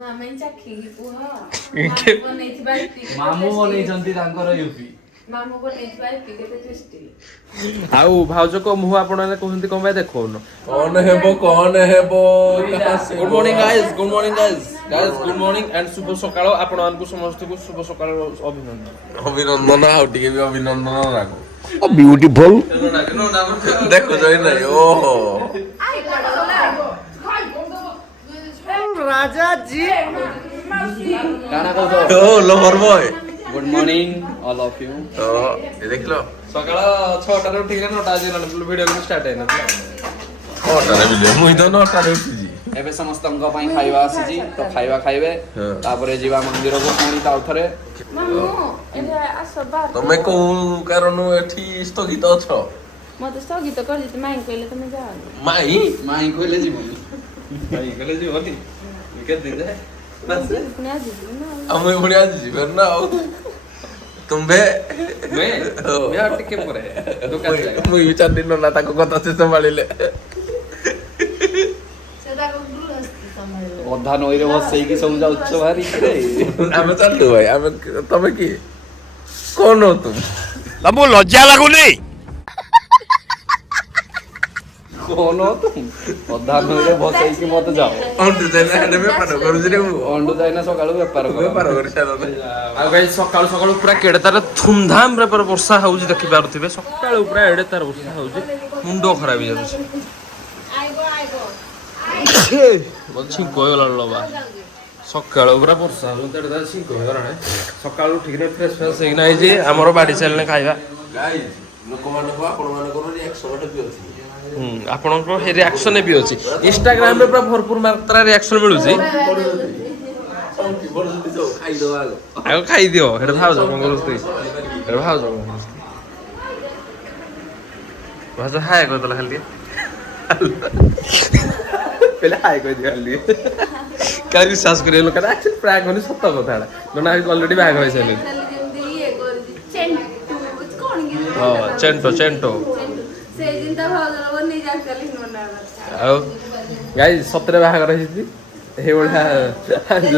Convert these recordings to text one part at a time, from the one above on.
ମାମୁଁ ବନେଇଛନ୍ତି ତାଙ୍କର ୟୁପି। ଆଉ ଭାଉଜଙ୍କ ମୁହଁ ଆପଣ କହୁଛନ୍ତି କଣ ପାଇଁ ଦେଖଉନ? କଣ ହେବ good morning guys, good morning guys, good morning and ଶୁଭ ସକାଳ। ଆପଣମାନଙ୍କୁ ସମସ୍ତଙ୍କୁ ଶୁଭ ସକାଳ ଅଭିନନ୍ଦନ। ଅଭିନନ୍ଦନ ଆଉ ଟିକେ ବି ଅଭିନନ୍ଦନ ରାଗ ବ୍ୟୁଟିଫୁଲ ଦେଖୁଛ ନାଇଁ ଓହୋ ରାଜା ଜି କାଣା କହୁଛ? Oh lover boy good morning all of you. ତ ଦେଖିଲ ସକାଳ 6ଟାରେ ଉଠିକି 9ଟା ବାଜିଲାଣି ଭିଡିଓ କିନ୍ତୁ ଷ୍ଟାର୍ଟ ହେଇନଥିଲା। 9ଟାରେ ବି ମୁଇଁ ତ 9ଟାରେ ଉଠିଛି। ଏବେ ସମସ୍ତଙ୍କ ପାଇଁ ଖାଇବା ଆସିଛି ତ ଖାଇବା ଖାଇବେ, ତାପରେ ଯିବା ମନ୍ଦିରକୁ ପୁଣି ତାଉଥରେ। ତମେ କୋଉ କାରଣ ଏଠି ସ୍ଥଗିତ ଅଛ? ମତେ ସ୍ଥଗିତ କରିଦେଇଛି, ମାଇଁ କହିଲେ ତମେ ଯାଅ। ମାଇ ମାଇଁ କହିଲେ ଯିବୁ। ଭାଇ କହିଲେ ଯିବନି କେତେ ଦିନ ଯାଏ ପୁଣି ଆଜି ଯିବି ନା। ଆମେ ପୁଣି ଆଜି ଯିବାର ନା ଆଉ ତୁମ୍ଭେ ଟିକେ ପରେ ଦୋକାନ ଯାଏ। ମୁଇଁ ବି 4 ଦିନ ନା ତାଙ୍କ କଥା ସେ ସମ୍ଭାଳିଲେ ଅଧା ନଈରେ ବସେଇକି ସବୁ ଯାଉଛ ଭାରି। ଆମେ ଚାଲୁ ଭାଇ ଆମେ ତମେ କିଏ କଣ ତୁମ ତମକୁ ଲଜ୍ଜା ଲାଗୁନି? କଣ ତୁ ଅଧା ନଈରେ ବସେଇକି ମତେ ଯାଅ। ଅଣ୍ଡୁ ଯାଇନା ହେଲେ ବେପାର କରୁଛି ରେ ମୁଁ ଅଣ୍ଡୁ ଯାଇନା ସକାଳୁ ବେପାର ବେପାର କରି ସାରିଲା ଆଉ ଗାଇ ସକାଳୁ ସକାଳୁ ପୁରା କେଡେ ତାର ଧୁମଧାମ ରେ ପୁରା ବର୍ଷା ହଉଛି ଦେଖିପାରୁଥିବେ। ସକାଳୁ ପୁରା ଏଡେ ତାର ବର୍ଷା ହଉଛି, ମୁଣ୍ଡ ଖରାପ ହେଇଯାଉଛି। ଛିଙ୍କ ହେଇଗଲା ବା ସକାଳୁ ପୁରା ବର୍ଷା ହଉଛି, ଏଡେ ତାର ଛିଙ୍କ ହେଇଗଲାଣି। ସକାଳୁ ଉଠିକିନା ଫ୍ରେଶ ଫ୍ରେଶ ହେଇକିନା ହେଇଛି ଆମର ବାଡି ଚାଲିଲେ ଖାଇବା। ଲୋକମାନଙ୍କୁ ଆପଣମାନଙ୍କର ରିଆକ୍ସନ ବି ଅଛି। ଆପଣଙ୍କର ରିଆକ୍ସନ ବି ଅଛି। ଇନଷ୍ଟାଗ୍ରାମରେ ପୁରା ଭରପୁର ମାତ୍ରା ରିଆକ୍ସନ ମିଳୁଛି। ଆଗ ଖାଇଦିଅ ହେଟା ଭାଉଜ କଣ କରୁଛି? ଭାଉଜ କଣ କରୁଛି? ଭାଉଜ ହାଏ କହିଦେଲା ଖାଲି ଟିକେ କହିଲେ ହାଏ କହିଦିଅ ଖାଲି ଟିକେ। କାଲି ବିଶ୍ୱାସ କରିବେ ଲୋକ ପ୍ରାୟ କହିଲେ ସତ କଥା ଏଟା ଜଣେ ଅଲରେଡି ବାହାଘର ହେଇସାରିଲେଣି। ହଁ ଚେଣ୍ଟୋ ଚେଣ୍ଟୋ। ଆଉ ଗାଇ ସତରେ ବାହାଘର ହେଇଛି ଏଇଭଳିଆ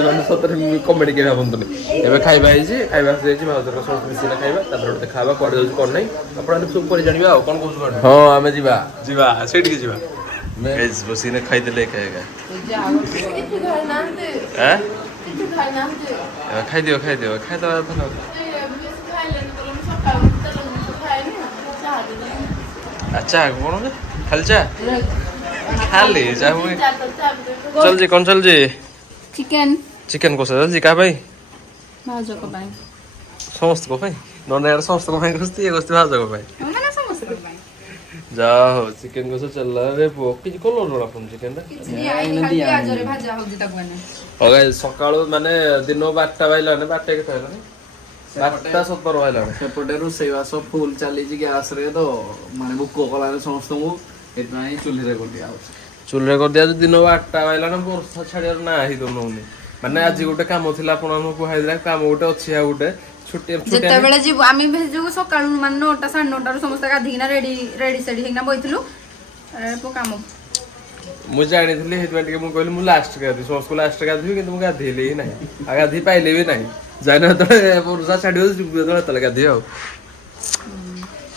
ମାନେ ସତରେ କମେଡି କେବେ ଭାବନ୍ତୁନି। ଏବେ ଖାଇବା ହେଇଛି, ଖାଇବା ଆସିଯାଇଛି, ଭାଉଜର ସମସ୍ତେ ମିଶିକିନା ଖାଇବା, ତାପରେ ଗୋଟେ ଖାଇବା କୁଆଡେ ଯାଉଛି କଣ ନାହିଁ ଆପଣ ସବୁ କରି ଜାଣିବେ। ଆଉ କଣ କହୁଛୁ? ହଁ ଆମେ ଯିବା ଯିବା ସେଇଠିକି ଯିବା। ବସିକିନା ଖାଇଦେଲେ ଖାଇଦିଅ ଖାଇଦିଅ ଖାଇଦବା। ଆଚ୍ଛା କଣ ଖାଲି ଚା ଖାଲି ଚା ହୁଏ। ଚାଲଛି କଣ ଚାଲଛି? ଚିକେନ ଚିକେନ କଷା ଚାଲଛି କାହା ପାଇଁ? ଭାଉଜଙ୍କ ପାଇଁ। ସମସ୍ତଙ୍କ ପାଇଁ? ନହେଲେ ସମସ୍ତଙ୍କ ପାଇଁ କରୁଛି, ଇଏ କରୁଛି ଭାଉଜଙ୍କ ପାଇଁ। ଯା ହଉ ଚିକେନ କଷା ଚାଲିଲା ରେ ପୁଅ। କିଛି କଲର ଜଣା ପଡୁନି ଚିକେନ ଟା। ସକାଳୁ ମାନେ ଦିନ 12ଟା ବାଜିଲାଣି, 12ଟା କେତେ ହେଲାଣି? 12ଟା 17 ବାଜିଲାଣି। ସେପଟେ ରୋଷେଇବାସ ଫୁଲ ଚାଲିଛି ଗ୍ୟାସରେ ତ ମାନେ ଭୋକ କଲାରେ ସମସ୍ତଙ୍କୁ, ସେଥିପାଇଁ ଚୁଲିରେ କରିଦିଆ ହଉଛି। ଚୁଲିରେ କରିଦିଆଯାଉଛି। ଦିନ 12ଟା ବାଜିଲାଣି, ବର୍ଷା ଛାଡିବାର ନା ହିଁ ଦଉନି। ମାନେ ଆଜି ଗୋଟେ କାମ ଥିଲା, ଆପଣମାନଙ୍କୁ କୁହାଯାଇଥିଲା କାମ ଗୋଟେ ଅଛି। ଆଉ ଗୋଟେ ଯେତେବେଳେ ଯିବୁ ଆମେ ଯିବୁ ସକାଳୁ ମାନେ 9ଟା 9:30ରୁ ସମସ୍ତେ ଗାଧେଇକିନା ରେଡି ସେଡି ହେଇକିନା ବଇଥିଲୁ କାମ। ମୁଁ ଜାଣିଥିଲି ସେଇଥିପାଇଁ ଟିକେ ମୁଁ କହିଲି ମୁଁ ଲାଷ୍ଟ ଗାଧି ସମସ୍ତଙ୍କୁ ଲାଷ୍ଟ ଗାଧେଇବି, କିନ୍ତୁ ମୁଁ ଗାଧେଇଲି ହିଁ ନାହିଁ ଆଉ ଗାଧେଇ ପାଇଲି ବି ନାହିଁ। ଯାଇନା ଯେତେବେଳେ ବର୍ଷା ଛାଡିବ ଯିବୁ ଯେତେବେଳେ ଗାଧେଇ ଆଉ।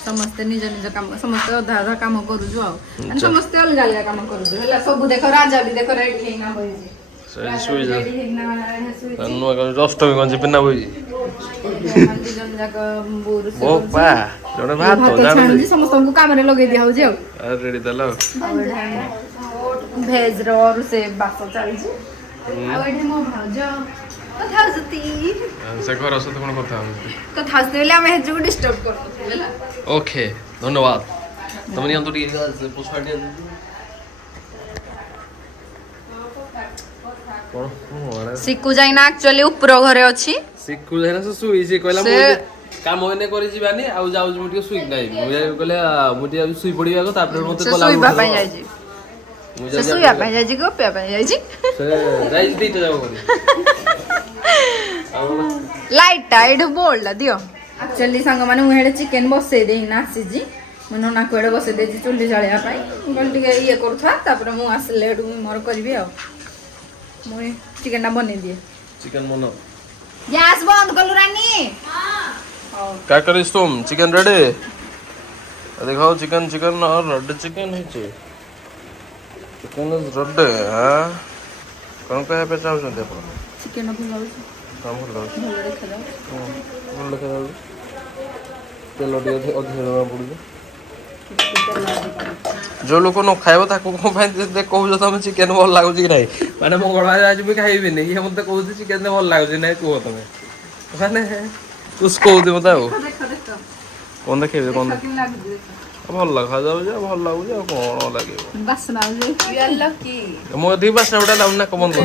ସମସ୍ତେ ନିଜ ନିଜ କାମ, ସମସ୍ତେ ଅଧା ଅଧା କାମ କରୁଛୁ ଆଉ ସମସ୍ତେ ଅଲଗା ଅଲଗା କାମ କରୁଛୁ ହେଲା। ସବୁ ଦେଖ ରାଜା ବି ଦେଖ ରେଡି ହେଇକିନା ବଇଛି। ଅଷ୍ଟମୀ ଗଞ୍ଜି ପିନ୍ଧା ବଇଛି। ସମସ୍ତଙ୍କୁ କାମରେ ଲଗେଇ ଦିଆ ହଉଛି ଆଉ। ରେଡି ତାହେଲେ ଆଉ ଭେଜ ର ରୋଷେଇ ବାସ ଚାଲିଛି। ଆଉ ଏଠି ମୋ ଭାଉଜ କଥା ହଉଛନ୍ତି। ସେ ଘର ସହିତ କଣ କଥା ହଉଛନ୍ତି? କଥା ହଉଛନ୍ତି ବୋଲି ଆମେ ହେଜକୁ ଡିଷ୍ଟର୍ବ କରୁନଥିଲୁ ହେଲା। ଓକେ ଧନ୍ୟବାଦ। ତମେ ନିଅନ୍ତୁ ଟିକେ ସିକୁ ଯାଇନା ଆକ୍ଚୁଆଲି ଉପର ଘରେ ଅଛି। ସିକୁ ଯାଇନା ସେ ଶୁଇଛି, କହିଲା ମୁଁ କାମ ଏନେ କରି ଯିବାନି ଆଉ ଯାଉଛି ମୁଁ ଟିକେ ଶୁଇକି ନାହିଁ। ମୁଁ କହିଲେ ମୁଁ ଟିକେ ଶୁଇ ପଡିବା ଆଗ, ତାପରେ ମତେ ଶୋଇବା ପାଇଁ ଯାଇଛି। ସେ ଶୋଇବା ପାଇଁ ଯାଇଛି କି ଗପିବା ପାଇଁ ଯାଇଛି? ସେ ଯାଇଛି ଦିଟା ଯାକ କରି। ଲାଇଟଟା ଏଇଠୁ ବୋଲ୍ଡଟା ଦିଅ। ଆକ୍ଚୁଆଲି ସାଙ୍ଗମାନେ ମୁଁ ହେଡେ ଚିକେନ ବସେଇ ଦେଇକିନା ଆସିଛି। ମୁଁ ନନାକୁ ଏଡେ ବସେଇ ଦେଇଛି ଚୁଲି ଜାଳିବା ପାଇଁ। ମୁଁ କହିଲି ଟିକେ ଇଏ କରୁଥା, ତାପରେ ମୁଁ ଆସିଲେ ଏଠୁ ମୋର କରିବି ଆଉ। ମୁଁ ଚିକେନଟା ବନେଇ ଦିଏ। चिकन बनो ଗ୍ୟାସ୍ ବନ୍ଦ କଲୁ ରାନୀ। क्या करिस तुम चिकन रेडी देखो चिकन चिकन और रेड चिकन है चिकन इज रेडी हां कौन कहे पे चाहू छथि अपन ଚିକେନ ଭଲ ଲାଗୁଛି काम कर लो ଭଲ ଦେଖାଯାଉଛି। ଭଲ ଦେଖା ଯାଉଛି ତେଲ ଟିକେ ଅଧିକ ଦେବା ପଡୁଛି जो लोक न खाइब ताको कौन पाई कहूछ तुम चिकेन भल लगुच कि नहीं माने मंगलवार आज भी खाइबिनी ये मत कहूछ चिकेन भल लगुच नहीं कह तुम माने तू कहू मत आउ कौन देखेबे कौन भल लगा जाऊ भल लगुच कौन लगे ବାସ୍ନା ଆଉଛି। मो दी बासना उडा लाउन ना कमन कर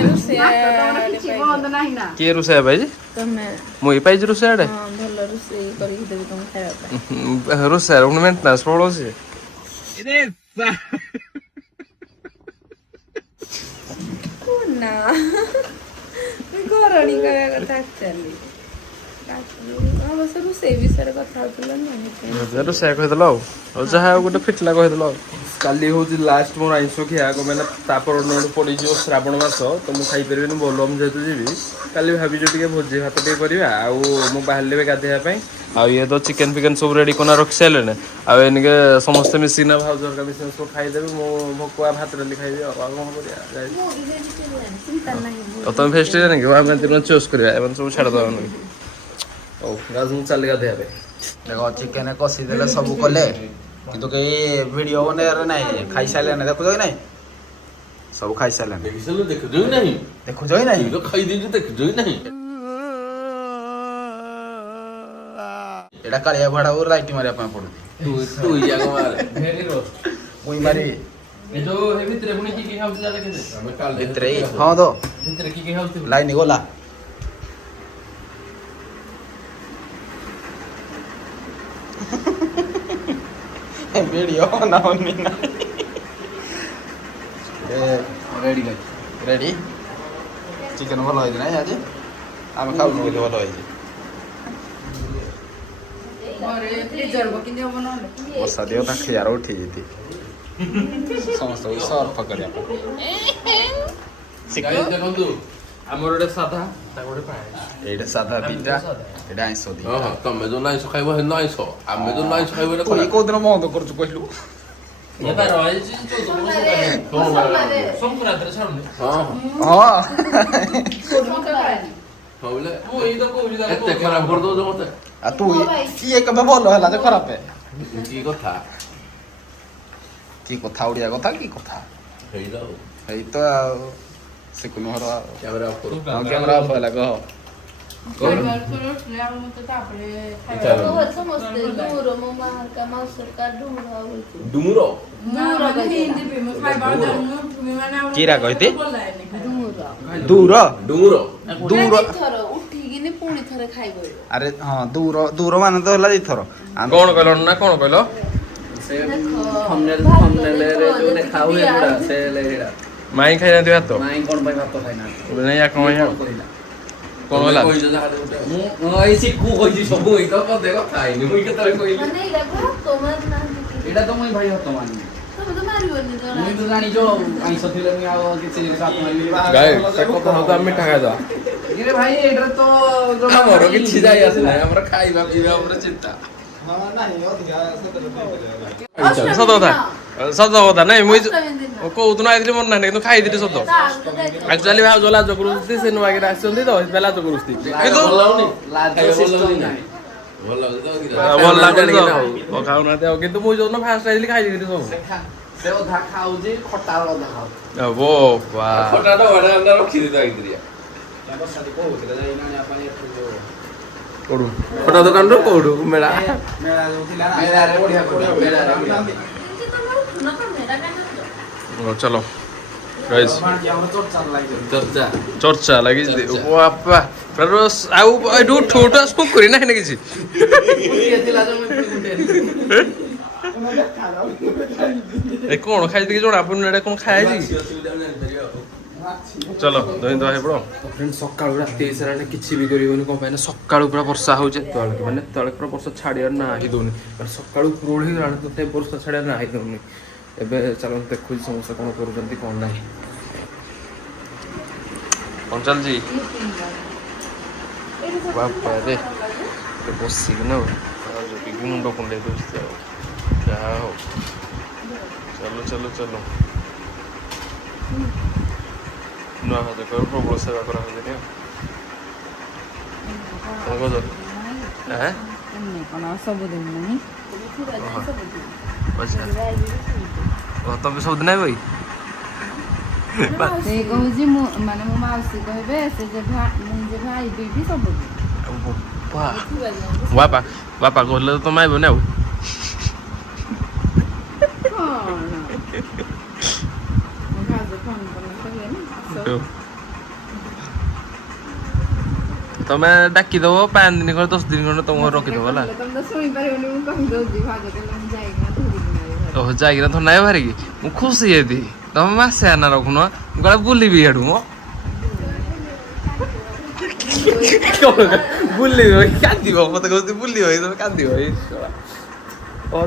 କିଛି ବନ୍ଦ ନାହିଁ ନା। के रुसया भाई ତମେ मो ई पाइज रुसया डे ଭଲ ରୋଷେଇ କରିକି ଦେବି ତମକୁ ଖାଇବା ପାଇଁ। रुसया उन मेंटेनेंस पड़ो से ନା ଘରଣୀ କହିବା କଥା ଆକ୍ଚୁଆଲି ଅବଶ୍ୟ ରୋଷେଇ ବିଷୟରେ କଥା ହଉଥିଲା ନା। रुसया कहिदल आ जहा गोटे फिटला कहिदल काली होची लास्ट मोर आइंस खिया को मैंने तापर पड़ी जो श्रावण मास तो मु खाई परबेनी बोलम जेतु जीवी काली भाभी जो टिके भोजी भात टिके करबा आ मु बाहरले गाधेया पई आ ये तो चिकन फिकन सब रेडी कोना रख सेले ने आ एनिके समस्त मिसिना भाउजर का मिसिना सब खाई देबे मो भकुआ भात रली खाइबे आ कोन करिया जाई तो तुम फेस्टिवल नहीं हम दिन चूज करबा एवन सब छाड़ दवा नहीं ओ गाज मु चल गाधेया पे देखो चिकेन कषि देले सब कले किंतु कई वीडियो बनेयार नहीं खाई सारे देखो जो नहीं सब खाई सारे देखिसलो देख जोई नहीं देखो जो नहीं तो खाई दे देख जोई नहीं एटा कालिया भाड़ा और राइट मारिया पा पड़ू तू तू या को मारे भेरी रोस्ट मुई मारी ए जो हे भितरे पुनी की खाउछ जा देखे हमें काल इतरे हां दो भितरे की खाउछ लाइन गोला वीडियो ना होनी ना रेडी कर रेडी चिकन भलो होई ना आज आम खाऊ बोली भलो होई ଘରେ ଫ୍ରିଜର କେମିତି ହବ ନହେଲେ ବର୍ଷା ଦିଅ ତା ଖିଆର ଉଠି ଯେତି ସମସ୍ତଙ୍କୁ ସର୍ଫ କରିବା गाइस देखंतु हमर ओडे साधा ता गोटे पाए ଏଇଟା ସାଧା ଦିଟା ଏଇଟା ଆଇଁଷ ଦି हां हां तमे जो नाइस खाइबो हे नाइस आमे जो नाइस खाइबो ତୁ ଏଇ କୋଉ ଦିନ ବନ୍ଦ କରୁଛୁ କହିଲୁ ये बार रॉयल जिन तो संक्रांति रे छाड़ने हां ହଁ हां बोले मु एई तो कहू जा एते खराब कर दो जो मते ଆଉ ତୁ ଇଏ କେବେ ଭଲ ହେଲା ଯେ ଖରାପ की कथा କି କଥା ଓଡ଼ିଆ କଥା କି କଥା हेई जाओ ଏଇ ତ ଆଉ ଶିଖୁନୁ ଘର कैमरा ऑफ करो କ୍ୟାମେରା ଅଫ୍ ହେଲା କହ डुमुरो କିରା କହିତେ ଦୂର डुमुरो ଦୂର ଉଠିକିନି ପୁଣି ଥରେ ଖାଇବ ଆରେ ହଁ ଦୂର ଦୂର ମାନେ ତ ହେଲା ଦିଥର कोन कहलो ना कोन कहलो से थंबनेल रे जो देखा हुए पूरा से लेडा माई खाइ ना भात नाइ कोन भाई भात खाइना नहीं या कोन या कोन होला कोई जगह दे ମୁଁ ଏଇ ଶିଖୁ କହିଛି ସବୁ ଏଇ ତ ପଦେ କଥା ହେଇନି ମୁଁ କେତେବେଳେ କହିଲି ଏଇଟା ତ ମୁଇଁ ଭାଇ ହତ ମାନି ମୁଇଁ ତ ଜାଣିଛ ଆଇଁଷ ଥିଲେ ମୁଇଁ ଆଉ କିଛି ଜିନିଷ ହାତ ମାରିବି गाइस से कथा हो तो मिठा खाइ दा ଇରେ ଭାଇ ଏଇଟା ତ हमरो किछि जाय आसे ना हमरा खाइबा पिबा हमर चिंता सत कथा नहीं मुई कहू तो आइली मन नाही କିନ୍ତୁ ଖାଇଥିଲି ସତ एक्चुअली भाउ जोला जगरुस्ती से नुआ के आछंती तो बेला जगरुस्ती କିନ୍ତୁ ଲାଜ ସିଷ୍ଟମ ନାହିଁ ଭଲ ଲାଗୁଛି ତ ଭଲ ଲାଗୁନି ତ ଖାଉ ନା ଆଉ କିନ୍ତୁ ମୁଁ ଯୋଉନ ଫାଷ୍ଟ ଆଇଲି ଖାଇଥିଲି ସବୁ ସେ ଅଧା ଖାଉଛି ଖଟା ଅଧା ଖାଉଛି ଓ ବା ଫଟାଟା ବଡ ଆଣ୍ଡା ରଖି ଦିଅ ଆଇତ୍ରିଆ କୋଡୁ ଫଟା ଦୋକାନରୁ କୋଡୁ ମେଳା ମେଳାରେ ବଢିଆ ବଢିଆ ମେଳାରେ ଓ ଚलो गाइस ଚର୍ଚ୍ଚା ଚର୍ଚ୍ଚା ଲାଗି ବାପା ରସ ଆଉ ଏଠୁ ଠୋଟ ଆସୁ କରି ନାହିଁ ନା କିଛି ଏ କଣ ଖାଇଥିଲି କି ଜଣା ପଡୁନି ଏଟା କଣ ଖାଇଛି चलो धोई धुआ हे पड़ो फ्रेंड सकाळु राती सारा किछि भी करिवनी को पाइना सकाळु पूरा वर्षा होजे तळे माने तळे पूरा वर्षा छाडियार ना ही दोनी पर सकाळु प्रोळी राण तो वर्षा छाडियार ना ही दोनी एबे चलो देखु समस्या कोन करू जंती कोन नाही କଣ ଚାଲିଛି ବାପା ରେ ବସିକି ନା ଯୋଗିକି ମୁଣ୍ଡ କୁଣ୍ଡେଇ ଦେଉଛି ଆଉ ଯାହା ହଉ ଚାଲୁ ଚାଲୁ ଚାଲୁ ନୂଆ ହାତ କର ପ୍ରବଳ ସେବା କରାହେଉନି ଆଉ କଣ କହୁଛ କଣ ସବୁଦିନ ନାହିଁ ତମେ ସବୁଦିନ ଭାଇ ସେ କହୁଛି ମୁଁ ମାନେ ମୋ ମାଉସୀ କହିବେ ସେ ଯେ ଭାଇ ବିବି ସବୁ ବାପା ବାପା କହିଲେ ତ ତମେ ଆଇବନି ଆଉ ତମେ ଡାକିଦବ 5 ଦିନ ଖଣ୍ଡେ 10 ଦିନ ଖଣ୍ଡେ ତମ ଘରେ ରଖିଦବ ହେଲା ଓହୋ ଯାଇକିନା ଥଣ୍ଡା ନାଇଁ ବାହାରିକି ମୁଁ ଖୁସି ହେଇଛି ତମେ ମାସେ ଆନା ରଖୁନ ମୁଁ କାଳେ ବୁଲିବି ଇଆଡୁ ମ ବୁଲିବ କାନ୍ଦିବ ମତେ କହୁଛି ବୁଲିବ ତମେ କାନ୍ଦିବ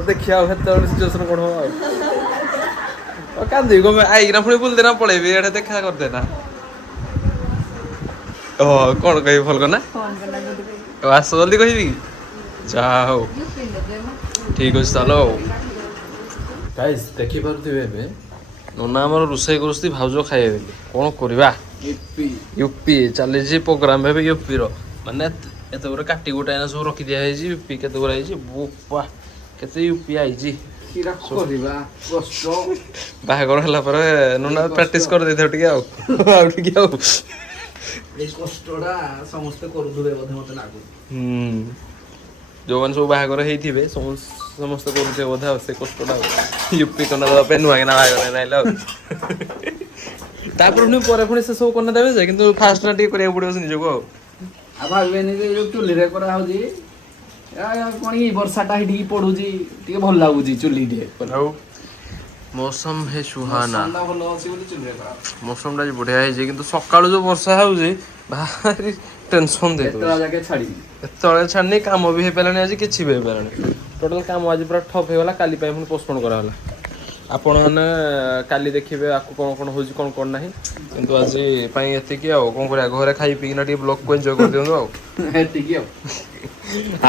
ଦେଖିବା ଆଉ ସେତେବେଳେ ସିଚୁଏସନ କଣ ହବ ଆଉ କାନ୍ଦିବି କଣ ଆଇକିନା ପୁଣି ବୁଲିଦେନା ପଳେଇବି ଏଇଟା ଦେଖା କରିଦେନା କଣ କହିବି ଭଲ କନା ଆସ ଜଲ୍ଦି କହିବି ଯାହା ହଉ ଠିକ ଅଛି ଚାଲ ଆଉ ଗାଇସ୍ ଦେଖିପାରୁଥିବେ ଏବେ ନନା ଆମର ରୋଷେଇ କରୁଛନ୍ତି ଭାଉଜ ଖାଇବେ ବୋଲି କଣ କରିବା ୟୁପି ଚାଲିଛି ପ୍ରୋଗ୍ରାମ ଏବେ ୟୁପିର ମାନେ ଏତେ ଗୁଡେ କାଟି ଗୋଟାଏ ସବୁ ରଖି ଦିଆଯାଇଛି ୟୁପି କେତେ ଗୁଡା ହେଇଛି ବୋପା କେତେ ୟୁପି ଆଇଛି ବାହାଘର ହେଲା ପରେ ନନା ପ୍ରାକ୍ଟିସ କରିଦେଇଥାଉ ଟିକେ ଆଉ ଟିକେ ଆଉ এই কষ্টটা ସମସ୍ତେ କରୁଥିବେ ବୋଧେ ମତେ ଲାଗୁଛି ଯୋଉମାନେ ସବୁ ବାହାଘର ହେଇଥିବେ ସମସ୍ତେ କରୁଥିବେ ବୋଧେ ଆଉ ସେ କଷ୍ଟଟା ୟୁପି କନା ଦେବା ପାଇଁ ନୂଆ କିନା ବାହାଘର ନାଇଲେ ଆଉ ତାପରେ ପରେ ପୁଣି ସେ ସବୁ କନା ଦେବେ ଯେ କିନ୍ତୁ ଫାଷ୍ଟ ଟିକେ କରିବାକୁ ପଡିବ ନିଜକୁ ଆଉ ଭାବିବେନି ଯେ ଯୋଉ ଚୁଲିରେ କରାହଉଛି କଣ କି ବର୍ଷାଟା ହେଇଠିକି ପଡୁଛି ଟିକେ ଭଲ ଲାଗୁଛି ଚୁଲି ଟିକେ ଆଉ ମୌସମ ହେ ସୁହାନା ଭଲ ଅଛି ବୋଲି ଚୁଲିରେ କରା ମୌସମଟା ଆଜି ବଢିଆ ହେଇଛି କିନ୍ତୁ ସକାଳୁ ଯୋଉ ବର୍ଷା ହଉଛି ଭାରି ଟେନସନ ଏତେବେଳେ ଏତେବେଳେ ଛାଡିନି କାମ ବି ହେଇପାରିଲାନି ଆଜି କିଛି ବି ହେଇପାରିଲାନି ଟୋଟାଲ କାମ ଆଜି ପୁରା ଠପ୍ ହେଇଗଲା କାଲି ପାଇଁ ପୁଣି ପୋଷ୍ଟପୋନ୍ କରାଗଲା ଆପଣମାନେ କାଲି ଦେଖିବେ ଆକୁ କଣ କଣ ହଉଛି କଣ କଣ ନାହିଁ କିନ୍ତୁ ଆଜି ପାଇଁ ଏତିକି ଆଉ କଣ କରିବା ଘରେ ଖାଇ ପିଇକିନା ଟିକେ ବ୍ଲଗକୁ ଏନ୍ଜୟ କରିଦିଅନ୍ତୁ ଆଉ ଏତିକି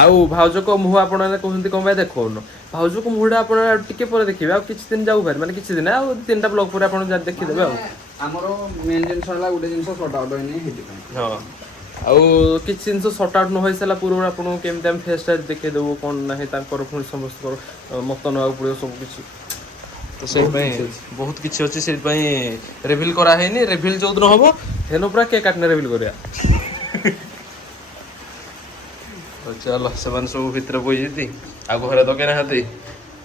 ଆଉ ଭାଉଜଙ୍କ ମୁହଁ ଆପଣମାନେ କହୁଛନ୍ତି କଣ ପାଇଁ ଦେଖଉନ ଭାଉଜଙ୍କ ମୁହଁଟା ଆପଣ ଟିକେ ପରେ ଦେଖିବେ ଆଉ କିଛି ଦିନ ଯାଉ ଭାରି ମାନେ କିଛି ଦିନ ଆଉ 3ଟା ବ୍ଲଗ ପରେ ଆପଣ ଦେଖିଦେବେ ଆଉ ଆମର ମେନ୍ ଜିନିଷ ହେଲା ଗୋଟେ ଜିନିଷ ସର୍ଟ ଆଉଟ୍ ହେଇନି ହେଇଥିପାଇଁ ହଁ ଆଉ କିଛି ଜିନିଷ ସର୍ଟ ଆଉଟ୍ ନ ହେଇସାରିଲା ପୂର୍ବରୁ ଆପଣଙ୍କୁ କେମିତି ଆମେ ଫେସ୍ଟା ଦେଖେଇଦେବୁ କ'ଣ ନାହିଁ ତାଙ୍କର ପୁଣି ସମସ୍ତଙ୍କର ମତ ନେବାକୁ ପଡ଼ିବ ସବୁ କିଛି ତ ସେଇଥିପାଇଁ ବହୁତ କିଛି ଅଛି ସେଇଥିପାଇଁ ରିଭିଲ୍ କରାହେଇନି ରିଭିଲ୍ ଯୋଉଦିନ ହବ ସେଦିନ ପୁରା କେକ୍ କାଟିନେ ରିଭିଲ୍ କରିବା ଚାଲ ସେମାନେ ସବୁ ଭିତରେ ବଇଛନ୍ତି ଆଉ ଘରେ ତ କେହି ନାହାନ୍ତି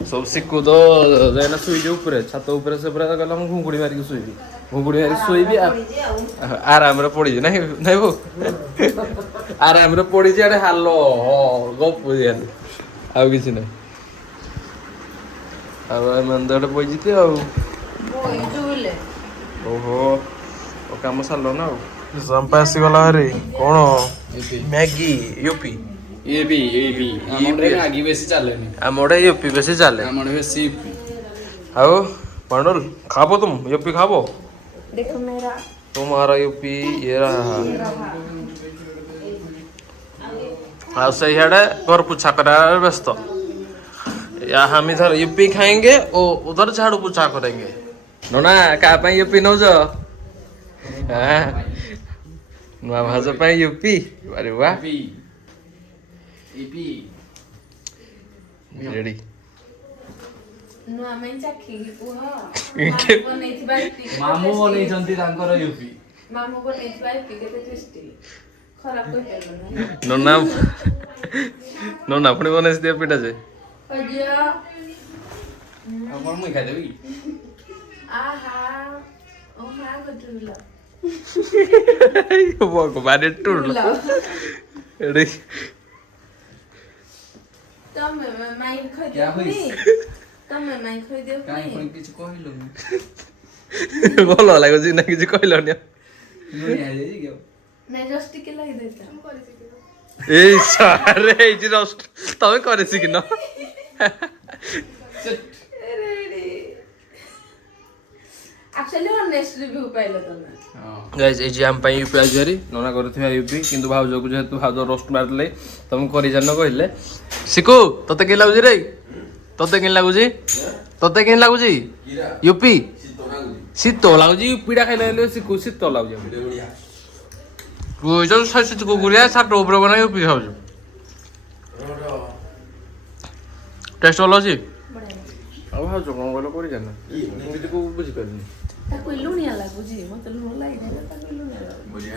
ସବୁ ଶିଖୁ ତ ଯାଇନା ଶୋଇଛି ଉପରେ ଛାତ ଉପରେ ସେ ପୁରା କହିଲା ମୁଁ ଘୁଙ୍ଗୁଡ଼ି ମାରିକି ଶୋଇବି ଘୁଙ୍ଗୁଡ଼ି ମାରିକି ଶୋଇବି ଆରାମରେ ପଡ଼ିଛି ନାଇଁ ନାଇଁ ବୋ ଆରାମରେ ପଡ଼ିଛି ଆଡ଼େ ହାଲୋ ଗପ ଆଉ କିଛି ନାହିଁ ଆଉ ଏମାନେ ତ ଏଠି ବଇଯିତେ ଆଉ ଓହୋ କାମ ସାରିଲ ନା ଆଉ ସମ୍ପା ଆସିଗଲା ଭାରି କ'ଣ ମ୍ୟାଗି ୟୁପି ମ୍ୟାଗି ବେଶୀ ଚାଲେନି ଆମ ଆଡ଼େ ୟୁପି ବେଶୀ ଚାଲେ ଆମର ବେଶୀ ଆଉ पांडुल खाबो तुम यूपी खाबो देखो मेरा तुम्हारा यूपी ये रहा हाँ सही है घर पूछा करा व्यस्त या हम इधर यूपी खाएंगे और उधर झाड़ू पूछा करेंगे नोना कहाँ पे यूपी नौ जो नुआ भाषा पे यूपी अरे वाह रेडी नुआ में चाखिगी पुह मामू बनेइछन्ति तांकर यूपी मामू बनेइछबा यूपी केते टेस्टी खराब कोइ पेलो नोना नोना पुणी बनेइछ दिया पिटा जे अजिया अपन मुई खाइ देबी आहा ओ मा गटुला भगवान टुरला एडी तमे माइ खइ क्या दियो होइस तमे माइ खइ दियो काई कोइ किछ कहिलो भलो लागो जी ना किछ कहिलोनी नुनी आ जाई गयो नै जस्ट के लागि देता ए सारे ए जी जस्ट तमे करे skin ready actually honest review ପାଇଲେ ତମେ ଗାଇସ୍ এই যে ଆମ ପାଇଁ ୟୁପି ଆଜିରି ନନା କରିଥିବା ୟୁପି କିନ୍ତୁ ଭାଉଜକୁ ଯେହେତୁ ଭାଉଜ ରୋଷ୍ଟ ମାରିଲେ ତମେ କରିଜାନ କହିଲେ ଶିଖୁ ତତେ କେମିତି ଲାଗୁଛି ରେ ତତେ କେମିତି ଲାଗୁଛି ୟୁପି ଶୀତ ଲାଗୁଛି ୟୁପିଟା ଖାଇଲେ ହେଲେ ଶିଖୁ ଶୀତ ଲାଗୁଛି ତୁ ଯୋଉ ଶୀତ କୁକୁରିଆ ସାଟ ଉପରେ ବନା ୟୁପି ଖାଉଛୁ ଟେଷ୍ଟ ଭଲ ଅଛି ଆଉ ଭାଉଜ କଣ କହିଲ କରିଜାନ ଏମିତି କୋଉ ବୁଝିପାରିନି ତାକୁ ଲୁଣିଆ ଲାଗୁଛି ମତେ ଲୁଣ ଲାଗେ ତାକୁ ଲୁଣିଆ ଲାଗୁଛି